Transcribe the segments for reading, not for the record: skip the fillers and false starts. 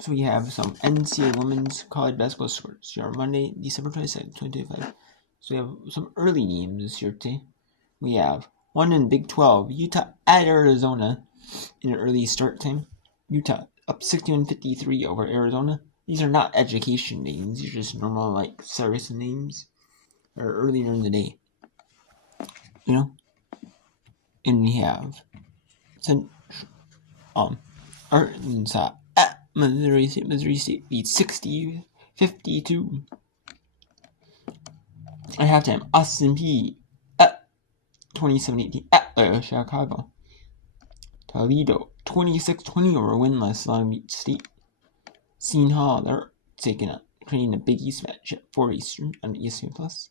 So we have some NCAA Women's College Basketball scores here on Monday, December 22nd, 2025. So we have some early games here today. We have one in Big 12, Utah at Arizona in an early start time. Utah up 61-53 over Arizona. These are not education names, these are just normal like service names. Or earlier in the day. You know? And we have Arkansas at Missouri State. Missouri State beats 60-52. At halftime, Austin Peay at 27-18 at Chicago. Toledo 26-20 over winless Long Beach State. Seton Hall, they're creating a Big East match at 4 Eastern on ESPN Plus.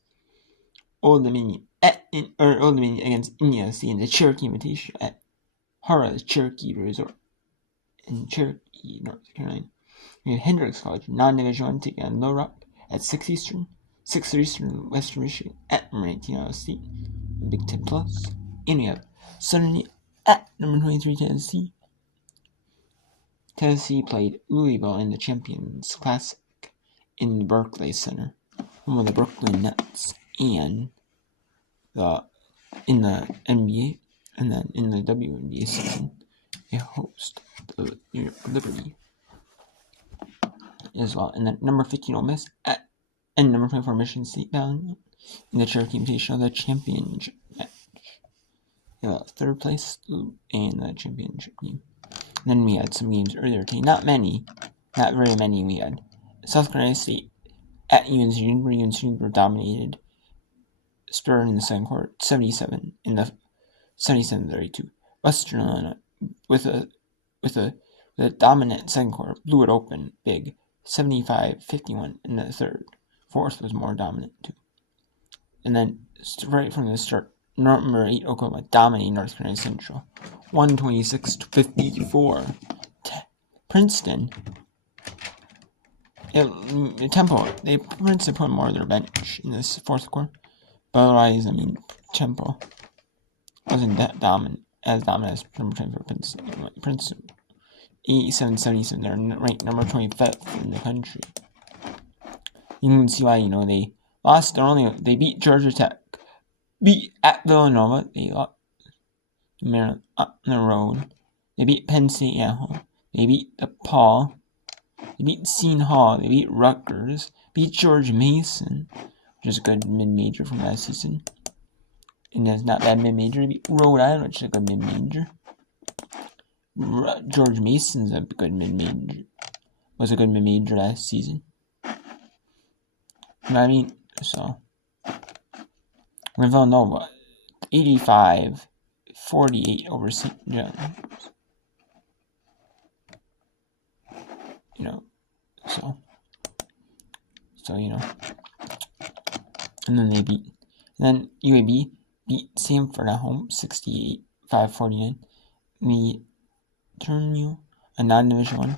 Old Dominion against Indiana State in the Cherokee Invitational at Harrah's Cherokee Resort in Cherokee, North Carolina. We have Hendrix College, non-Division I, taking on Little Rock at 6 Eastern. 6:30 Eastern, Western Michigan at Iowa State, Big Ten Plus. And we have Sunday at number 23 Tennessee. Tennessee played Louisville in the Champions Classic in the Barclays Center, home of the Brooklyn Nets, and in the NBA, and then in the WNBA season, they host the New York Liberty as well. And then number 15 Ole Miss and number 24 Michigan State down in the Cherokee Invitational, the championship match. Third place and the championship game. And then we had some games earlier today. Not very many. We had South Carolina State at UNC Union. UNC were dominated. Spur in the second quarter, 77 in the 77-32. Western Illinois with a dominant second quarter blew it open big, 75-51 in the third. Fourth was more dominant too. And then right from the start, number 8 Oklahoma dominating North Carolina Central, 126-54. Princeton. Princeton put more of their bench in this fourth quarter. But otherwise, Temple wasn't that as dominant as number 10 for Princeton. Princeton, 87-77, they're ranked number 25th in the country. You can see why, they lost. They beat Georgia Tech, beat at Villanova, they lost Maryland up the road, they beat Penn State at home, they beat DePaul, they beat Seton Hall, they beat Rutgers, beat George Mason, which is a good mid-major from last season. And that's not bad mid-major. They beat Rhode Island, which is a good mid-major. George Mason's a good mid-major. Was a good mid-major last season. You know what I mean? So, Villanova, 85-48 over St. John's. And then UAB beat Samford at home, 68-49. The Turnu, a non-Division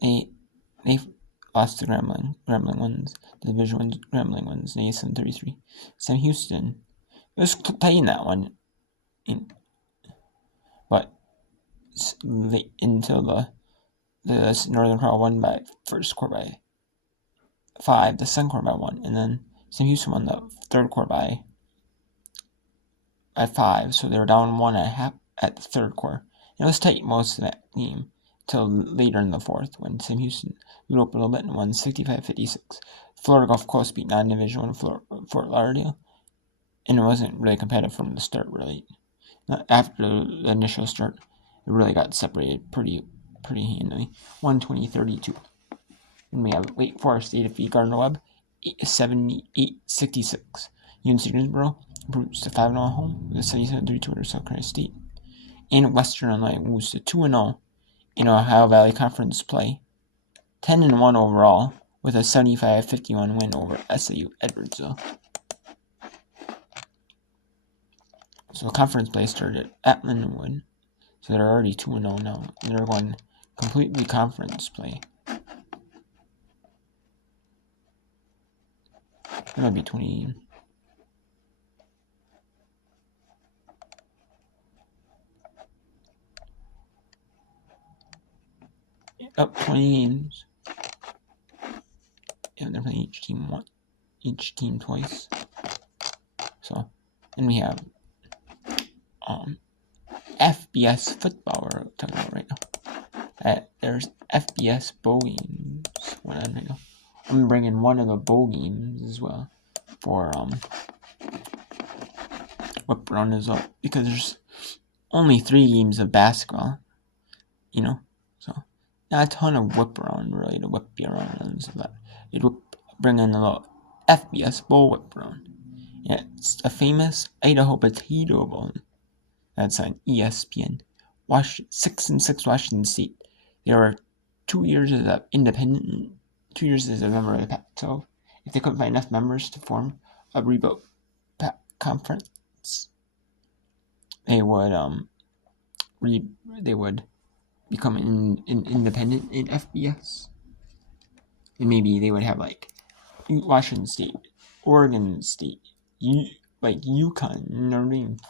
I, they lost to Grambling ones. The Division I Grambling ones, 87-33. Sam Houston, it was tight in that one, but late until the Northern Cal won by first quarter by 5, the second quarter by 1, and then Sam Houston won the third quarter by 5, so they were down 1.5 at the third quarter. It was tight most of that game till later in the fourth when Sam Houston blew up a little bit and won 65-56. Florida Gulf Coast beat non-Division I Fort Lauderdale, and it wasn't really competitive from the start. Really, after the initial start, it really got separated pretty handily. 120-32. And we have Wake Forest State defeat Gardner Webb, 78-66. UNC Greensboro improves to 5-0 at home with a 77-32 over South Carolina State. And Western Illinois moves to 2-0 in Ohio Valley Conference play, 10-1 overall, with a 75-51 win over SAU Edwardsville. So conference play started at Lindenwood, so they're already 2-0 now, and they're going completely conference play. It might be 20. up 20 games. Yeah, they're playing each team twice. So, and we have FBS football we're talking about right now. There's FBS bowl games going on right now. I'm bringing one of the bowl games as well for Whip Around as well, because there's only 3 games of basketball, so not a ton of Whip Around really to whip you around, but it would bring in a little FBS bowl Whip Around. Yeah, it's a famous Idaho Potato Bowl. That's on ESPN. 6-6 Washington State. There are 2 years as an independent, 2 years as a member of the Pac-12. If they couldn't find enough members to form a rebuilt conference, they would become an independent in FBS. And maybe they would have like Washington State, Oregon State, like UConn, you know what I mean?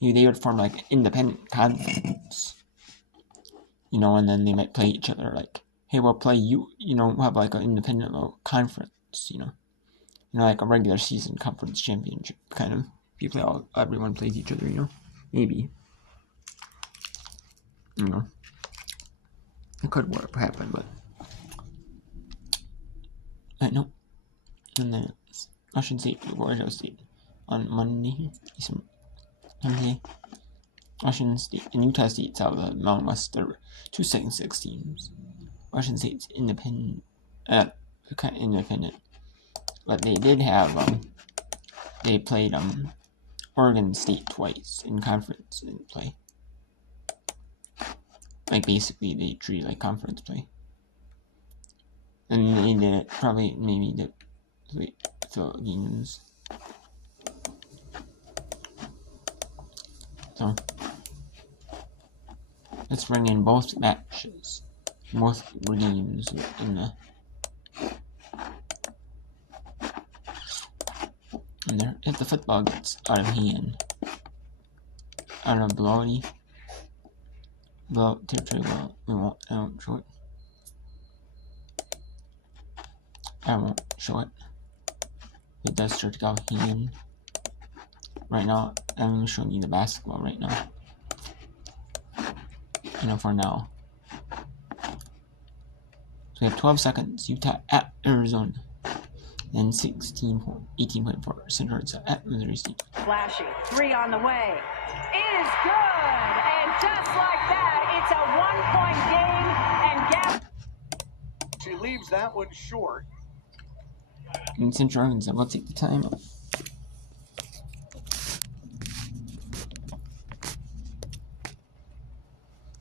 They would form like an independent conference, and then they might play each other like, hey, we'll play you, we'll have like an independent little conference, like a regular season conference championship kind of. Everyone plays each other, maybe. It could happen, but I know. And then it's Washington State, Oregon State on Monday. Washington State and Utah State's out of the Mountain West. They're 2 2-6 teams. Washington State's independent, kind of independent, but they did have they played Oregon State twice in conference play. Like basically they treat like conference play, and they did it maybe the games. So let's bring in both matches, both games in the. And there, if the football gets out of hand, blowout territory, I won't show it. I won't show it. It does start to go out of hand. Right now, I'm showing you the basketball right now. For now. So we have 12 seconds. Utah at Arizona. Then 18.4 Central at Missouri State. Flashy. 3 on the way. Is good. And just like that, it's a 1-point game. And she leaves that one short. And Central Arkansas will take the time off.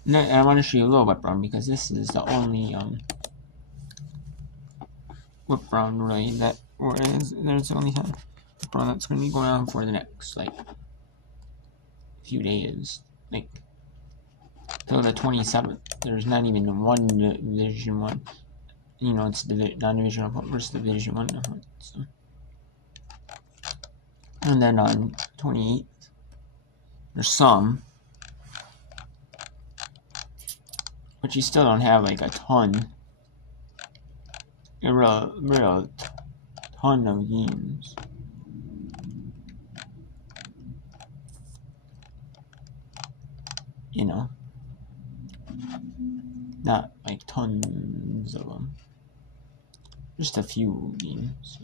No, I want to show you a little whip round because this is the only whip round really there's the only time whip round that's going to be going on for the next few days, till the 27th. There's not even one Division 1. It's the non-division opponent versus the Division 1 opponent. So. And then on 28th, there's some. But you still don't have a ton. A real ton of games. Not tons of them. Just a few games,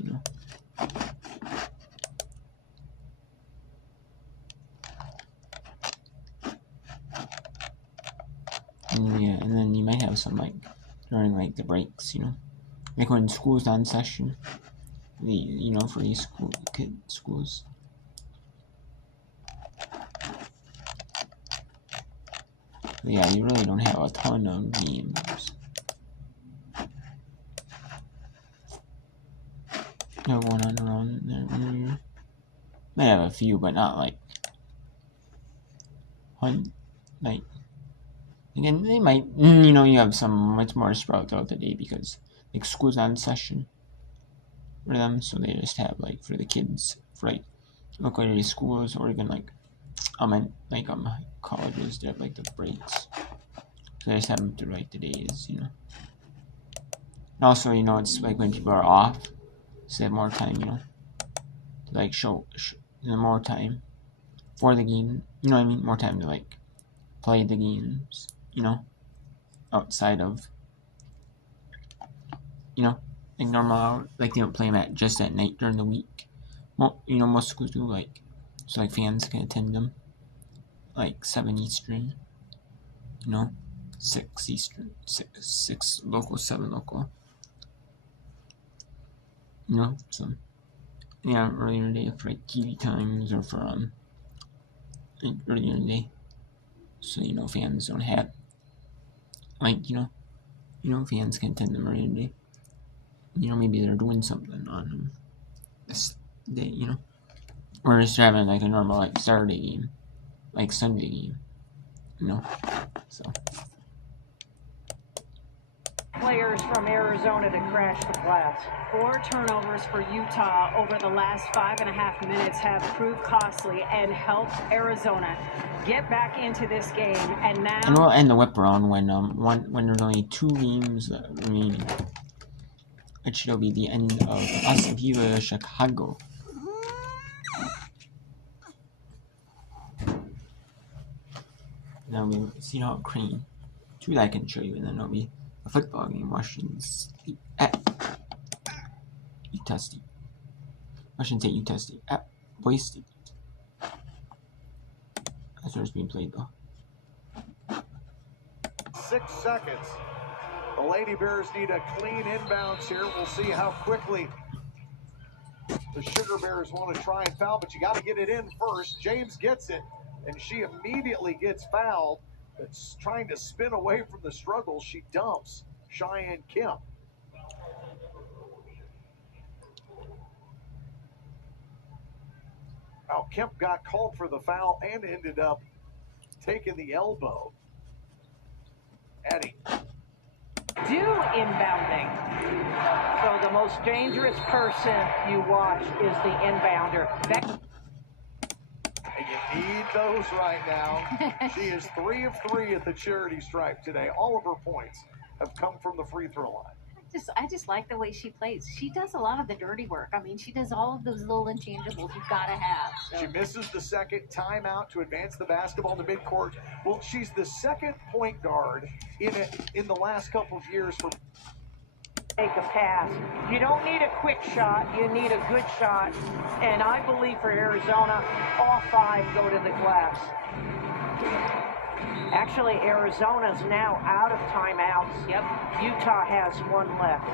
And then you might have some during the breaks, when school's on session. For these schools. But yeah, you really don't have a ton of games. No one on around there. Might have a few, but not again, they might, you have some much more spread throughout the day because school's on session for them, so they just have for the kids for local schools or even colleges, they have the breaks. So I just have them to write the days, you know. And also, you know, it's like when people are off, so they have more time, you know, to like show more time for the game. You know what I mean? More time to like play the games, you know, outside of, you know, like normal hour. Like they don't play them just at night during the week. Well, you know, most schools do, like, so like fans can attend them like 7 Eastern, you know, 6 Eastern, 6 local, 7 local, you know. So yeah, earlier in the day for like TV times or for like earlier in the day, so you know fans don't have like you know fans can attend them earlier in the day. You know, maybe they're doing something on this day, you know, or just having like a normal like Saturday game, like Sunday game, you know. So Players from Arizona to crash the glass. 4 turnovers for Utah over the last 5.5 minutes have proved costly and helped Arizona get back into this game. And now, and we'll end the whip around when there's only 2 games remaining, which will be the end of Aston Villa Chicago. Now we'll see how Crane 2 that I can show you, and then it'll be a football game. Washington State at Utah State. Washington State, Utah State at Boise State. That's where it's being played though. 6 seconds. The Lady Bears need a clean inbounds here. We'll see how quickly the Sugar Bears want to try and foul, but you got to get it in first. James gets it, and she immediately gets fouled. It's trying to spin away from the struggle. She dumps Cheyenne Kemp. Now, Kemp got called for the foul and ended up taking the elbow. Eddie. do inbounding. So the most dangerous person you watch is the inbounder. And you need those right now. She is 3 of 3 at the charity stripe today. All of her points have come from the free throw line. I just like the way she plays. She does a lot of the dirty work. I mean, she does all of those little intangibles you've got to have. So. She misses the second timeout to advance the basketball to midcourt. Well, she's the second point guard in the last couple of years for. Take a pass. You don't need a quick shot. You need a good shot. And I believe for Arizona, all 5 go to the glass. Actually, Arizona's now out of timeouts. Yep. Utah has 1 left.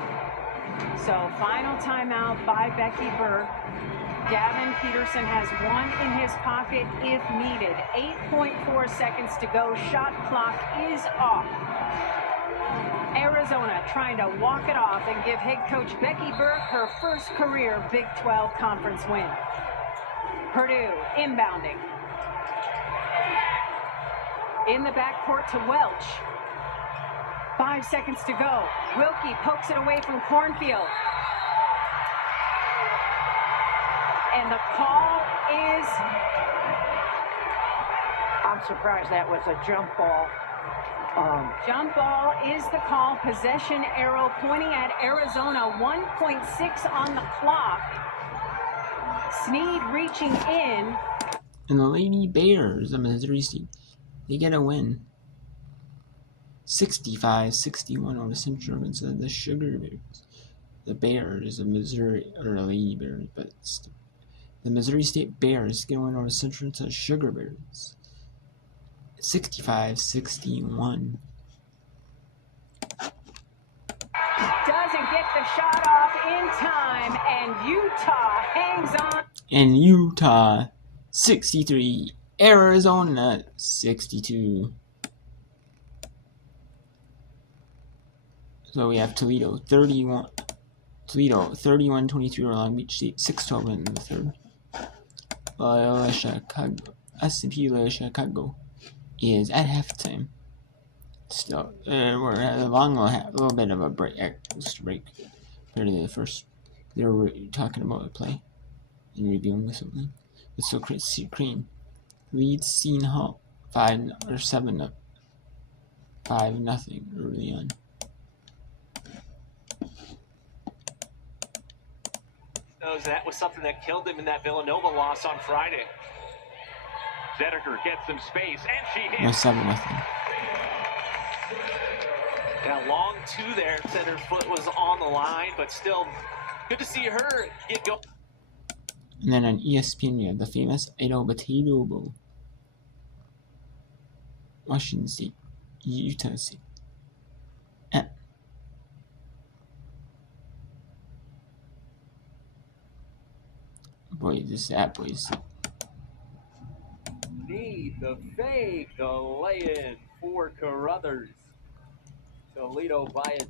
So final timeout by Becky Burke. Gavin Peterson has 1 in his pocket if needed. 8.4 seconds to go. Shot clock is off. Arizona trying to walk it off and give head coach Becky Burke her first career Big 12 conference win. Purdue inbounding. In the backcourt to Welch. 5 seconds to go. Wilkie pokes it away from Cornfield. And the call is... I'm surprised that was a jump ball. Jump ball is the call. Possession arrow pointing at Arizona. 1.6 on the clock. Sneed reaching in. And the Lady Bears of Missouri State, they get a win. 65-61 over Central against the Sugar Bears. The Bears of Missouri, or the Lady Bears, but the Missouri State Bears get a win over Central against the Sugar Bears. 65-61. Doesn't get the shot off in time, and Utah hangs on. And Utah 63, Arizona 62. So we have Toledo 31-23 over Long Beach State, 6-12 in the third. Loyola Chicago, SCP Chicago is at halftime. Still, we're at a little bit of a break, compared to the first. They were talking about a play and reviewing something. It's so crazy. Cream leads Seton Hall 5 or 7 up. 5-0 early on. That was something that killed him in that Villanova loss on Friday. Dedeker gets some space, and she No, hits. 7-0. That long two there said her foot was on the line, but still good to see her get going. And then on ESPN, we have the famous Idaho Potato Bowl. Washington State, Utah State. Boy, this is at boys. Need the fake, the lay-in for Carruthers. Toledo by it